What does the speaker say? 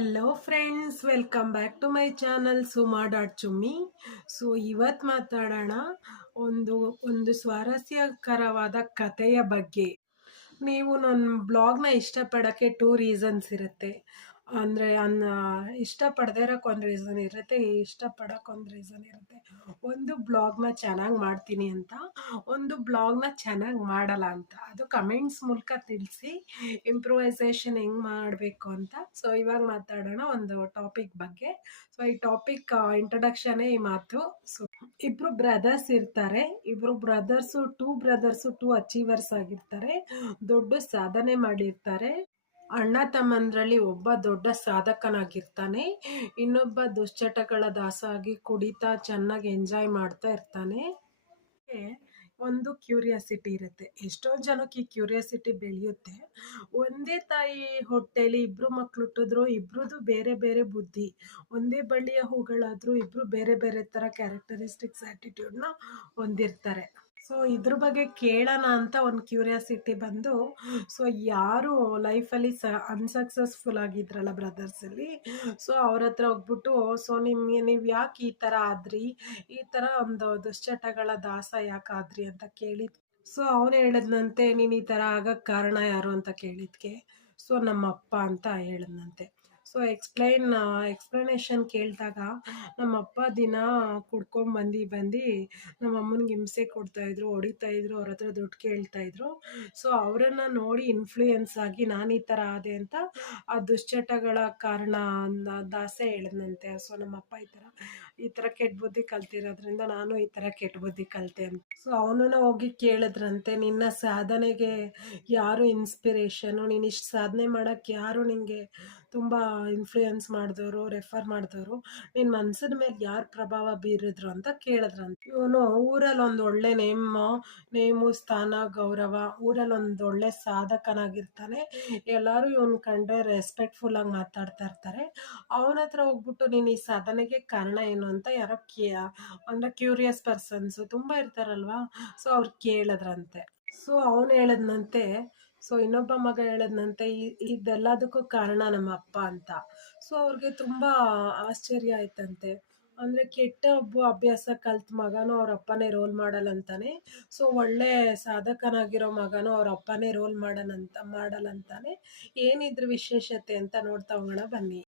Hello friends, welcome back to my channel Suma dot Chummi. So ಇವತ್ತು ಮಾತಾಡೋಣ ಒಂದು ಒಂದು ಸ್ವಾರಸ್ಯಕರವಾದ ಕಥೆಯ ಬಗ್ಗೆ. ನೀವು ನನ್ನ ಬ್ಲಾಗ್ನ ಇಷ್ಟಪಡೋಕ್ಕೆ ಟೂ ರೀಸನ್ಸ್ ಇರುತ್ತೆ. ಅಂದರೆ ಇಷ್ಟಪಡದೇ ಇರೋಕ್ಕೆ ಒಂದು ರೀಸನ್ ಇರುತ್ತೆ, ಇಷ್ಟಪಡೋಕೆ ಒಂದು ರೀಸನ್ ಇರುತ್ತೆ. ಒಂದು ಬ್ಲಾಗ್ನ ಚೆನ್ನಾಗಿ ಮಾಡ್ತೀನಿ ಅಂತ, ಒಂದು ಬ್ಲಾಗ್ನ ಚೆನ್ನಾಗಿ ಮಾಡಲ್ಲ ಅಂತ. ಅದು ಕಮೆಂಟ್ಸ್ ಮೂಲಕ ತಿಳಿಸಿ ಇಂಪ್ರೂವೈಸೇಷನ್ ಹೆಂಗೆ ಮಾಡಬೇಕು ಅಂತ. ಸೊ ಇವಾಗ ಮಾತಾಡೋಣ ಒಂದು ಟಾಪಿಕ್ ಬಗ್ಗೆ. ಸೊ ಈ ಟಾಪಿಕ್ ಇಂಟ್ರಡಕ್ಷನೇ ಈ ಮಾತು. ಸೊ ಇಬ್ರು ಬ್ರದರ್ಸ್ ಇರ್ತಾರೆ. ಟೂ ಬ್ರದರ್ಸು ಟೂ ಅಚೀವರ್ಸ್ ಆಗಿರ್ತಾರೆ. ದೊಡ್ಡ ಸಾಧನೆ ಮಾಡಿರ್ತಾರೆ. ಅಣ್ಣ ತಮ್ಮಂದ್ರಲ್ಲಿ ಒಬ್ಬ ದೊಡ್ಡ ಸಾಧಕನಾಗಿರ್ತಾನೆ, ಇನ್ನೊಬ್ಬ ದುಶ್ಚಟಗಳ ದಾಸ ಆಗಿ ಕುಡಿತಾ ಚೆನ್ನಾಗಿ ಎಂಜಾಯ್ ಮಾಡ್ತಾ ಇರ್ತಾನೆ. ಒಂದು ಕ್ಯೂರಿಯಾಸಿಟಿ ಇರುತ್ತೆ. ಎಷ್ಟೋ ಜನಕ್ಕೆ ಈ ಕ್ಯೂರಿಯಾಸಿಟಿ ಬೆಳೆಯುತ್ತೆ. ಒಂದೇ ತಾಯಿ ಹೊಟ್ಟೆಲಿ ಇಬ್ರು ಮಕ್ಳು ಹುಟ್ಟಿದ್ರು, ಇಬ್ರದ್ದು ಬೇರೆ ಬೇರೆ ಬುದ್ಧಿ. ಒಂದೇ ಬಳ್ಳಿಯ ಹೂಗಳಾದ್ರೂ ಇಬ್ರು ಬೇರೆ ಬೇರೆ ಥರ ಕ್ಯಾರೆಕ್ಟರಿಸ್ಟಿಕ್ಸ್ ಆ್ಯಟಿಟ್ಯೂಡ್ನ ಹೊಂದಿರ್ತಾರೆ. ಸೊ ಇದ್ರ ಬಗ್ಗೆ ಕೇಳೋಣ ಅಂತ ಒಂದು ಕ್ಯೂರಿಯಾಸಿಟಿ ಬಂದು, ಸೊ ಯಾರು ಲೈಫಲ್ಲಿ ಅನ್ಸಕ್ಸಸ್ಫುಲ್ ಆಗಿದ್ರಲ್ಲ ಬ್ರದರ್ಸಲ್ಲಿ, ಸೊ ಅವ್ರ ಹತ್ರ ಹೋಗ್ಬಿಟ್ಟು, ಸೊ ನೀವು ಯಾಕೆ ಈ ಥರ ಆದ್ರಿ, ಈ ಥರ ಒಂದು ದುಶ್ಚಟಗಳ ದಾಸ ಯಾಕಾದ್ರಿ ಅಂತ ಕೇಳಿದ್. ಸೊ ಅವನು ಹೇಳಿದ್ನಂತೆ, ನೀನು ಈ ಥರ ಆಗಕ್ಕೆ ಕಾರಣ ಯಾರು ಅಂತ ಕೇಳಿದ್ಕೆ, ಸೊ ನಮ್ಮಪ್ಪ ಅಂತ ಹೇಳಿದ್ನಂತೆ. ಸೊ ಎಕ್ಸ್ಪ್ಲನೇಷನ್ ಕೇಳಿದಾಗ, ನಮ್ಮಪ್ಪ ದಿನ ಕುಡ್ಕೊಂಬಂದು ನಮ್ಮ ಅಮ್ಮನಿಗೆ ಹಿಂಸೆ ಕೊಡ್ತಾಯಿದ್ರು, ಹೊಡಿತಾಯಿದ್ರು, ಅವ್ರ ಹತ್ರ ದುಡ್ಡು ಕೇಳ್ತಾಯಿದ್ರು. ಸೊ ಅವರನ್ನು ನೋಡಿ ಇನ್ಫ್ಲೂಯೆನ್ಸ್ ಆಗಿ ನಾನು ಈ ಥರ ಆದೆ ಅಂತ ಆ ದುಶ್ಚಟಗಳ ಕಾರಣ ದಾಸೆ ಹೇಳಿದ್ನಂತೆ. ಸೊ ನಮ್ಮಪ್ಪ ಈ ಥರ ಕೆಟ್ಟ ಬುದ್ಧಿ ಕಲ್ತಿರೋದ್ರಿಂದ ನಾನು ಈ ಥರ ಕೆಟ್ಟ ಬುದ್ಧಿ ಕಲಿತೆ ಅಂತ. ಸೊ ಅವನನ್ನ ಹೋಗಿ ಕೇಳಿದ್ರಂತೆ, ನಿನ್ನ ಸಾಧನೆಗೆ ಯಾರು ಇನ್ಸ್ಪಿರೇಷನು, ನೀನು ಇಷ್ಟು ಸಾಧನೆ ಮಾಡೋಕ್ಕೆ ಯಾರು ನಿನಗೆ ತುಂಬ ಇನ್ಫ್ಲೂಯೆನ್ಸ್ ಮಾಡಿದವರು, ರೆಫರ್ ಮಾಡಿದವರು, ನಿನ್ನ ಮನ್ಸಿನ ಮೇಲೆ ಯಾರು ಪ್ರಭಾವ ಬೀರಿದ್ರು ಅಂತ ಕೇಳಿದ್ರಂತೆ. ಇವನು ಊರಲ್ಲಿ ಒಂದು ಒಳ್ಳೆ ನೇಮು ಸ್ಥಾನ ಗೌರವ, ಊರಲ್ಲಿ ಒಂದು ಒಳ್ಳೆ ಸಾಧಕನಾಗಿರ್ತಾನೆ. ಎಲ್ಲರೂ ಇವನ್ ಕಂಡ್ರೆ ರೆಸ್ಪೆಕ್ಟ್ಫುಲ್ ಆಗಿ ಮಾತಾಡ್ತಾ ಇರ್ತಾರೆ. ಅವನ ಹತ್ರ ಹೋಗ್ಬಿಟ್ಟು ನೀನು ಈ ಸಾಧನೆಗೆ ಕಾರಣ ಏನು ಅಂತ ಯಾರೋ ಅಂದರೆ ಕ್ಯೂರಿಯಸ್ ಪರ್ಸನ್ಸು ತುಂಬ ಇರ್ತಾರಲ್ವಾ, ಸೊ ಅವ್ರು ಕೇಳಿದ್ರಂತೆ. ಸೊ ಅವನು ಹೇಳದ್ನಂತೆ, ಸೊ ಇನ್ನೊಬ್ಬ ಮಗ ಹೇಳದ್ನಂತೆ, ಇದೆಲ್ಲದಕ್ಕೂ ಕಾರಣ ನಮ್ಮ ಅಪ್ಪ ಅಂತ. ಸೊ ಅವ್ರಿಗೆ ತುಂಬ ಆಶ್ಚರ್ಯ ಆಯ್ತಂತೆ. ಅಂದರೆ ಕೆಟ್ಟ ಅಭ್ಯಾಸ ಕಲ್ತ ಮಗನೂ ಅವ್ರ ಅಪ್ಪನೇ ರೋಲ್ ಮಾಡಲ್ ಅಂತಾನೆ, ಸೊ ಒಳ್ಳೆ ಸಾಧಕನಾಗಿರೋ ಮಗನೂ ಅವ್ರ ಅಪ್ಪನೇ ರೋಲ್ ಮಾಡಲ್ಲ ಅಂತಾನೆ. ಏನಿದ್ರ ವಿಶೇಷತೆ ಅಂತ ನೋಡ್ತಾ ಹೋಗೋಣ ಬನ್ನಿ.